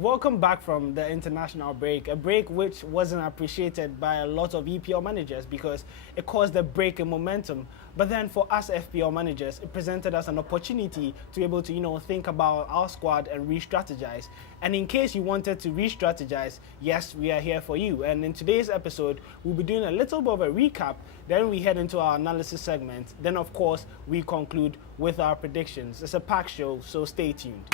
Welcome back from the international break, a break which wasn't appreciated by a lot of EPL managers because it caused a break in momentum. But then for us FPL managers, it presented us an opportunity to be able to, think about our squad and re-strategize. And in case you wanted to re-strategize, yes, we are here for you. And in today's episode, we'll be doing a little bit of a recap, then we head into our analysis segment. Then, of course, we conclude with our predictions. It's a packed show, so stay tuned.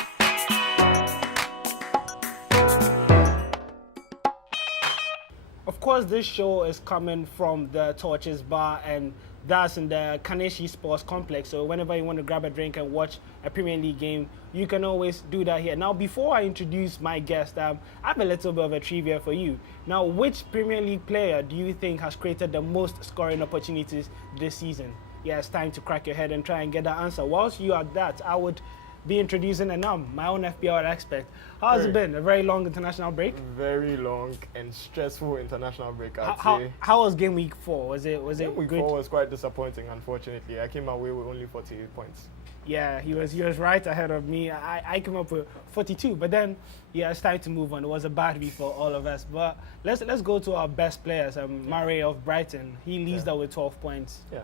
Of course, this show is coming from the Torches Bar, and that's in the Kaneshi Sports Complex. So whenever you want to grab a drink and watch a Premier League game, you can always do that here. Now, before I introduce my guest, I have a little bit of a trivia for you. Now, which Premier League player do you think has created the most scoring opportunities this season? Yeah, it's time to crack your head and try and get that answer. Whilst you are that, I would be introducing my own FPL expert. How has it been? A very long international break? Very long and stressful international break, I'd say. How was game week 4? Was it Game week good? 4 was quite disappointing, unfortunately. I came away with only 48 points. Yeah, he was right ahead of me. I came up with 42, but then it's time to move on. It was a bad week for all of us. But let's go to our best players. Murray of Brighton. He leads that with 12 points. Yeah.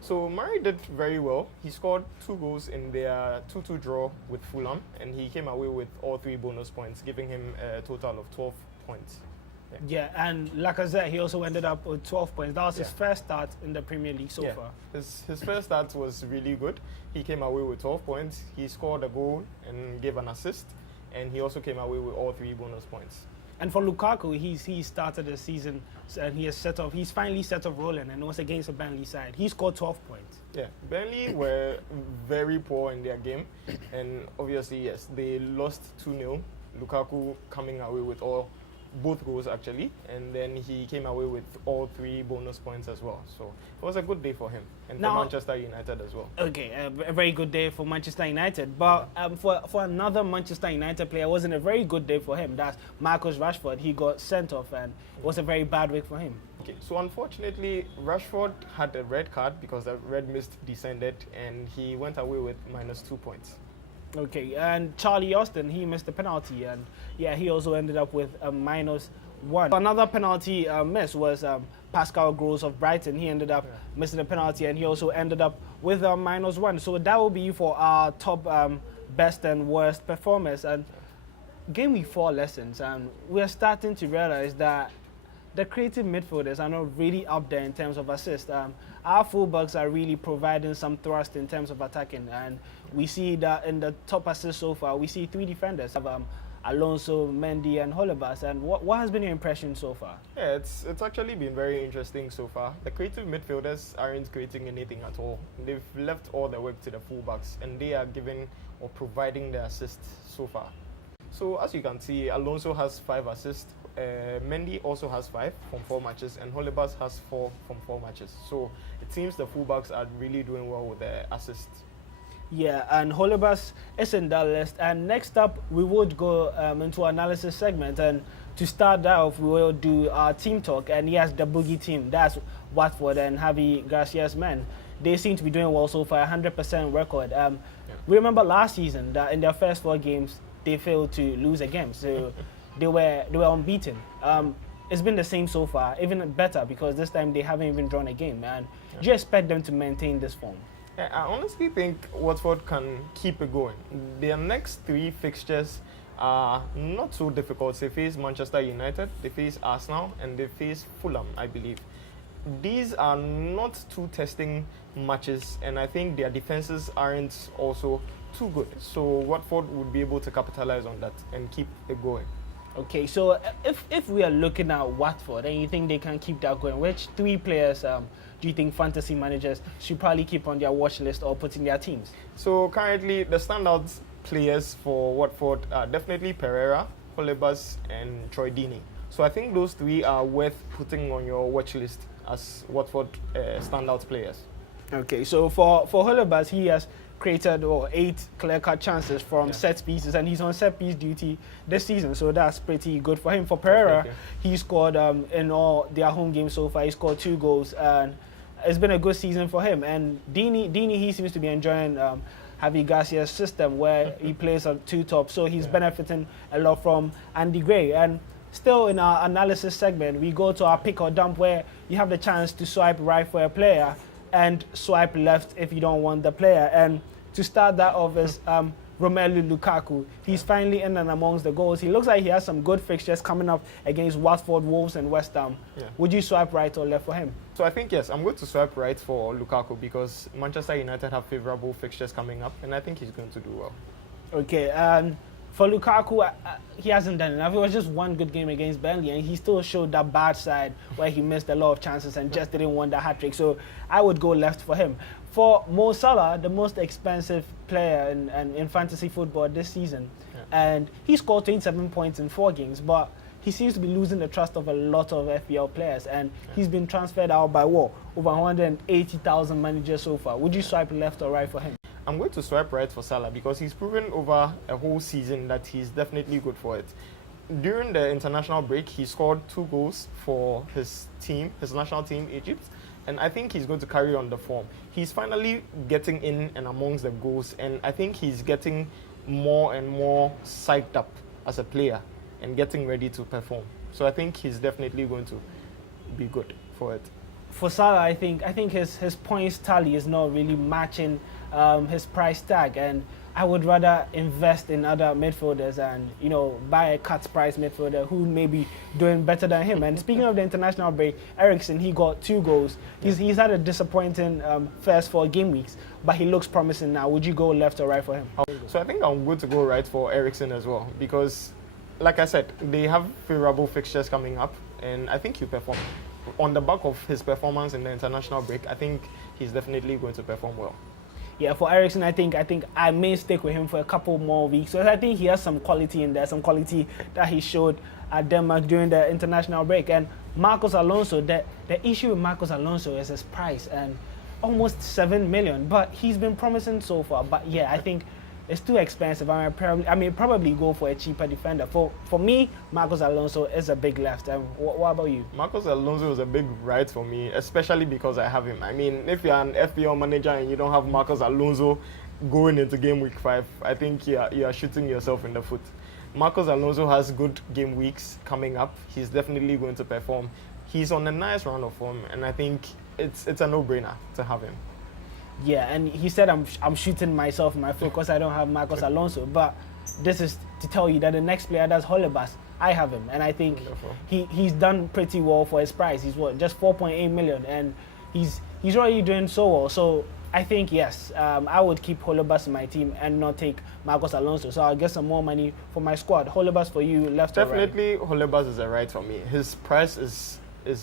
So Murray did very well. He scored 2 goals in their 2-2 draw with Fulham, and he came away with all 3 bonus points, giving him a total of 12 points. Yeah, and Lacazette, he also ended up with 12 points. That was his first start in the Premier League so far. His first start was really good. He came away with 12 points. He scored a goal and gave an assist, and he also came away with all 3 bonus points. And for Lukaku, he started the season and he's finally set off rolling, and it was against the Burnley side. He scored 12 points. Yeah, Burnley were very poor in their game, and obviously, yes, they lost 2-0. Lukaku coming away with both goals actually, and then he came away with all 3 bonus points as well. So it was a good day for him and for Manchester United as well. Okay, a very good day for Manchester United, but for another Manchester United player, it wasn't a very good day for him. That's Marcus Rashford. He got sent off, and it was a very bad week for him. Okay, so unfortunately, Rashford had a red card because the red mist descended, and he went away with -2 points. Okay, and Charlie Austin, he missed the penalty, and he also ended up with a -1. Another penalty miss was Pascal Gross of Brighton. He ended up missing the penalty, and he also ended up with a -1. So that will be for our top best and worst performers. And game week 4 lessons, and we're starting to realize that the creative midfielders are not really up there in terms of assists. Our fullbacks are really providing some thrust in terms of attacking, and we see that in the top assists so far, we see 3 defenders, Alonso, Mendy, and Holebas. And what has been your impression so far? Yeah, it's actually been very interesting so far. The creative midfielders aren't creating anything at all. They've left all the work to the fullbacks, and they are giving or providing the assists so far. So as you can see, Alonso has 5 assists. Mendy also has 5 from 4 matches, and Holebas has 4 from 4 matches. So it seems the fullbacks are really doing well with the assists. Yeah, and Holebas is in that list. And next up, we would go into our analysis segment. And to start that off, we will do our team talk. And yes, the boogie team, that's Watford and Javi Gracia's men. They seem to be doing well so far, 100% record. We remember last season that in their first 4 games, they failed to lose a game. So they were unbeaten. It's been the same so far, even better, because this time they haven't even drawn a game. And do you expect them to maintain this form? I honestly think Watford can keep it going. Their next 3 fixtures are not so difficult. They face Manchester United, they face Arsenal, and they face Fulham, I believe. These are not too testing matches, and I think their defenses aren't also too good. So Watford would be able to capitalize on that and keep it going. Okay, so if we are looking at Watford and you think they can keep that going, which 3 players do you think fantasy managers should probably keep on their watch list or put in their teams? So currently, the standout players for Watford are definitely Pereira, Holebas, and Troy Deeney. So I think those 3 are worth putting on your watch list as Watford standout players. Okay, so for Holebas, he has created 8 clear-cut chances from set pieces, and he's on set piece duty this season, so that's pretty good for him. For Pereira, he scored in all their home games so far. He scored 2 goals, and it's been a good season for him. And Deeney, he seems to be enjoying Javi Garcia's system where he plays on two top. So he's benefiting a lot from Andy Gray. And still in our analysis segment, we go to our pick or dump where you have the chance to swipe right for a player and swipe left if you don't want the player. And to start that off is Romelu Lukaku. He's finally in and amongst the goals. He looks like he has some good fixtures coming up against Watford, Wolves and West Ham. Yeah. Would you swipe right or left for him? So I think, yes, I'm going to swipe right for Lukaku because Manchester United have favourable fixtures coming up and I think he's going to do well. Okay, for Lukaku, he hasn't done enough. It was just one good game against Burnley and he still showed that bad side where he missed a lot of chances and just didn't want the hat-trick. So I would go left for him. For Mo Salah, the most expensive player in fantasy football this season, and he scored 27 points in 4 games, but he seems to be losing the trust of a lot of FPL players, and he's been transferred out by what? Over 180,000 managers so far. Would you swipe left or right for him? I'm going to swipe right for Salah because he's proven over a whole season that he's definitely good for it. During the international break, he scored 2 goals for his team, his national team, Egypt. And I think he's going to carry on the form. He's finally getting in and amongst the goals, and I think he's getting more and more psyched up as a player and getting ready to perform. So I think he's definitely going to be good for it. For Salah, I think his points tally is not really matching his price tag, and I would rather invest in other midfielders and, you know, buy a cut price midfielder who may be doing better than him. And speaking of the international break, Eriksen, he got 2 goals. He's had a disappointing first 4 game weeks, but he looks promising now. Would you go left or right for him? So I think I'm going to go right for Eriksen as well because, like I said, they have favourable fixtures coming up, and I think he'll perform. On the back of his performance in the international break, I think he's definitely going to perform well. Yeah, for Eriksen, I think I may stick with him for a couple more weeks. So I think he has some quality in there, some quality that he showed at Denmark during the international break. And Marcos Alonso, the issue with Marcos Alonso is his price, and almost 7 million. But he's been promising so far. But yeah, I think it's too expensive. I mean, probably go for a cheaper defender. For me, Marcos Alonso is a big left. What about you? Marcos Alonso is a big right for me, especially because I have him. I mean, if you're an FPL manager and you don't have Marcos Alonso going into game week 5, I think you are shooting yourself in the foot. Marcos Alonso has good game weeks coming up. He's definitely going to perform. He's on a nice round of form, and I think it's a no-brainer to have him. Yeah, and he said I'm shooting myself in my foot because I don't have Marcos Alonso. But this is to tell you that the next player, that's Holebas. I have him, and I think he's done pretty well for his price. He's just 4.8 million, and he's already doing so well. So I think yes, I would keep Holebas in my team and not take Marcos Alonso. So I'll get some more money for my squad. Holebas for you, left or right? Definitely, Holebas is a right for me. His price is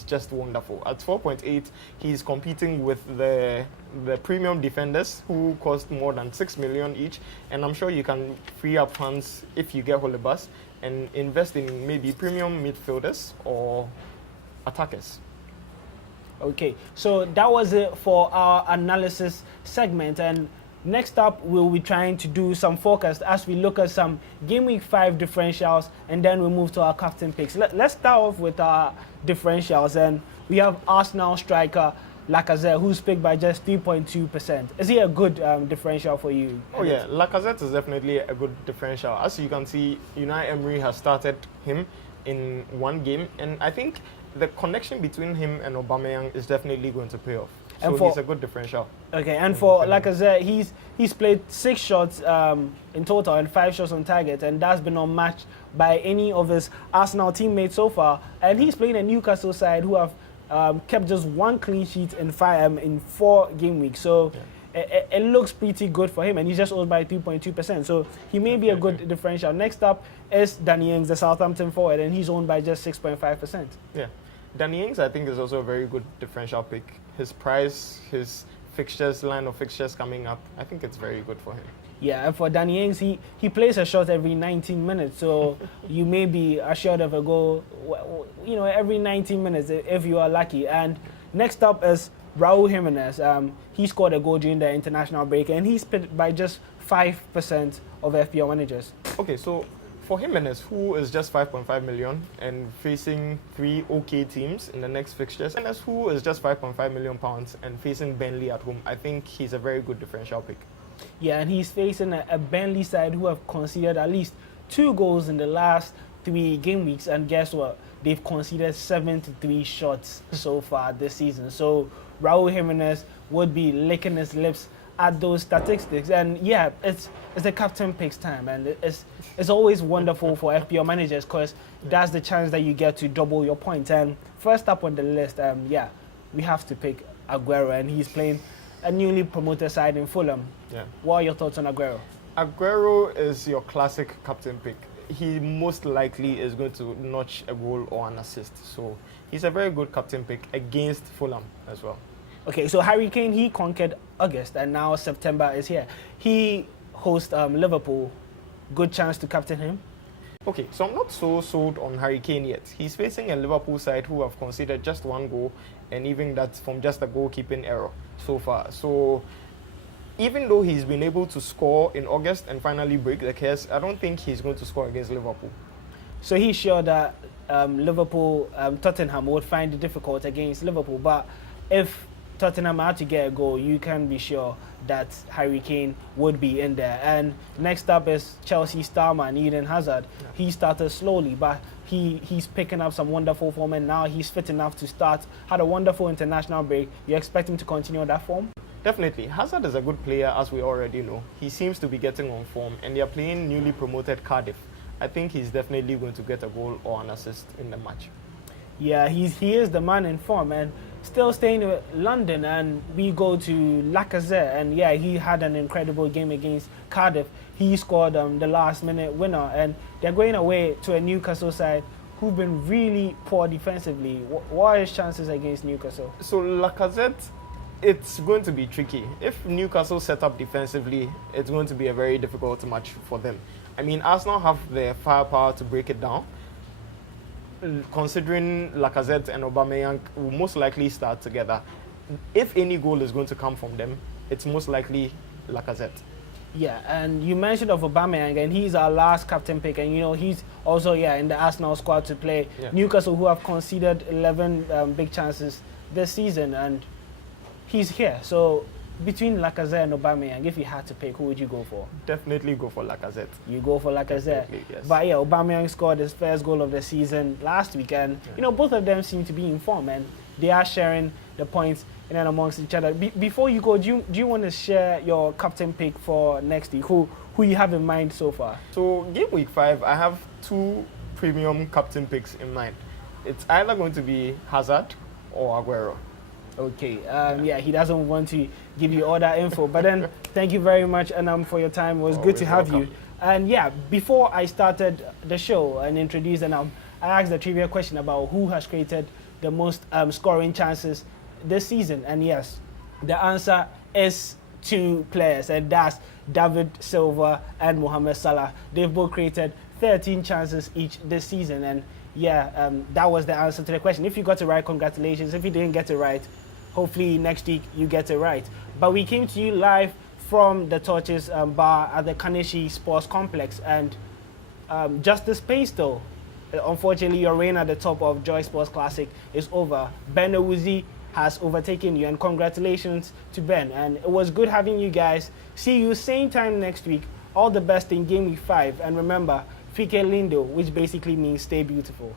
just wonderful. At 4.8, he's competing with the premium defenders who cost more than 6 million each, and I'm sure you can free up funds if you get Holebas and invest in maybe premium midfielders or attackers. Okay, so that was it for our analysis segment, and next up we'll be trying to do some forecast as we look at some game week 5 differentials, and then we'll move to our captain picks. Let's start off with our differentials, and we have Arsenal striker Lacazette, who's picked by just 3.2%. Is he a good differential for you? Oh yeah, Lacazette is definitely a good differential. As you can see, Unai Emery has started him in 1 game, and I think the connection between him and Aubameyang is definitely going to pay off. So he's a good differential. Okay, and for Lacazette, he's played 6 shots in total and 5 shots on target, and that's been unmatched by any of his Arsenal teammates so far. And he's playing a Newcastle side who have kept just 1 clean sheet in 4 game weeks. So it looks pretty good for him, and he's just owned by 3.2%. So he may be a good differential. Next up is Danny Ings, the Southampton forward, and he's owned by just 6.5%. Yeah. Danny Ings, I think, is also a very good differential pick. His price, his fixtures, line of fixtures coming up, I think it's very good for him. Yeah, and for Danny Ings, he plays a shot every 19 minutes, so you may be assured of a goal, you know, every 19 minutes if you are lucky. And next up is Raul Jimenez. He scored a goal during the international break, and he's picked by just 5% of FPL managers. Okay, so for Jimenez, who is just 5.5 million and facing 3 okay teams in the next fixtures, and who is just 5.5 million pounds and facing Burnley at home, I think he's a very good differential pick. Yeah, and he's facing a Burnley side who have conceded at least 2 goals in the last 3 game weeks, and guess what? They've conceded 73 shots so far this season. So Raul Jimenez would be licking his lips at those statistics. And yeah, it's the captain picks time, and it's always wonderful for FPL managers because that's the chance that you get to double your points. And first up on the list, yeah, we have to pick Aguero, and he's playing a newly promoted side in Fulham. Yeah. What are your thoughts on Aguero? Aguero is your classic captain pick. He most likely is going to notch a goal or an assist. So he's a very good captain pick against Fulham as well. Okay, so Harry Kane, he conquered August, and now September is here. He hosts Liverpool. Good chance to captain him? Okay, so I'm not so sold on Harry Kane yet. He's facing a Liverpool side who have conceded just 1 goal, and even that's from just a goalkeeping error so far. So even though he's been able to score in August and finally break the curse, I don't think he's going to score against Liverpool. So he's sure that Tottenham would find it difficult against Liverpool, but if Tottenham had to get a goal, you can be sure that Harry Kane would be in there. And next up is Chelsea starman Eden Hazard. Yeah. He started slowly, but he's picking up some wonderful form, and now he's fit enough to start. Had a wonderful international break. You expect him to continue that form? Definitely. Hazard is a good player, as we already know. He seems to be getting on form, and they are playing newly promoted Cardiff. I think he's definitely going to get a goal or an assist in the match. Yeah, he is the man in form, and still staying in London, and we go to Lacazette, and yeah, he had an incredible game against Cardiff. He scored the last-minute winner, and they're going away to a Newcastle side who've been really poor defensively. What are his chances against Newcastle? So Lacazette, it's going to be tricky. If Newcastle set up defensively, it's going to be a very difficult match for them. I mean, Arsenal have the firepower to break it down. Considering Lacazette and Aubameyang will most likely start together, if any goal is going to come from them, it's most likely Lacazette. Yeah, and you mentioned of Aubameyang, and he's our last captain pick, and you know he's also in the Arsenal squad to play Newcastle, who have conceded 11 big chances this season, and he's here. So between Lacazette and Aubameyang, if you had to pick, who would you go for? Definitely go for Lacazette. You go for Lacazette. Yes. But yeah, Aubameyang scored his first goal of the season last week, and you know both of them seem to be in form, and they are sharing the points in and amongst each other. Before you go, do you want to share your captain pick for next week? Who you have in mind so far? So game week 5, I have 2 premium captain picks in mind. It's either going to be Hazard or Aguero. Okay, yeah, he doesn't want to give you all that info, but then thank you very much, Anam, for your time. It was good to have you. And yeah, before I started the show and introduced Anam, I asked a trivia question about who has created the most scoring chances this season, and yes, the answer is 2 players, and that's David Silva and Mohamed Salah. They've both created 13 chances each this season, and yeah, that was the answer to the question. If you got it right, congratulations. If you didn't get it right, hopefully next week you get it right. But we came to you live from the Torches bar at the Kanishi Sports Complex, and just the space though. Unfortunately, your reign at the top of Joy Sports Classic is over. Ben Owuzi has overtaken you, and congratulations to Ben. And it was good having you guys. See you same time next week. All the best in Game Week 5. And remember, Fike Lindo, which basically means stay beautiful.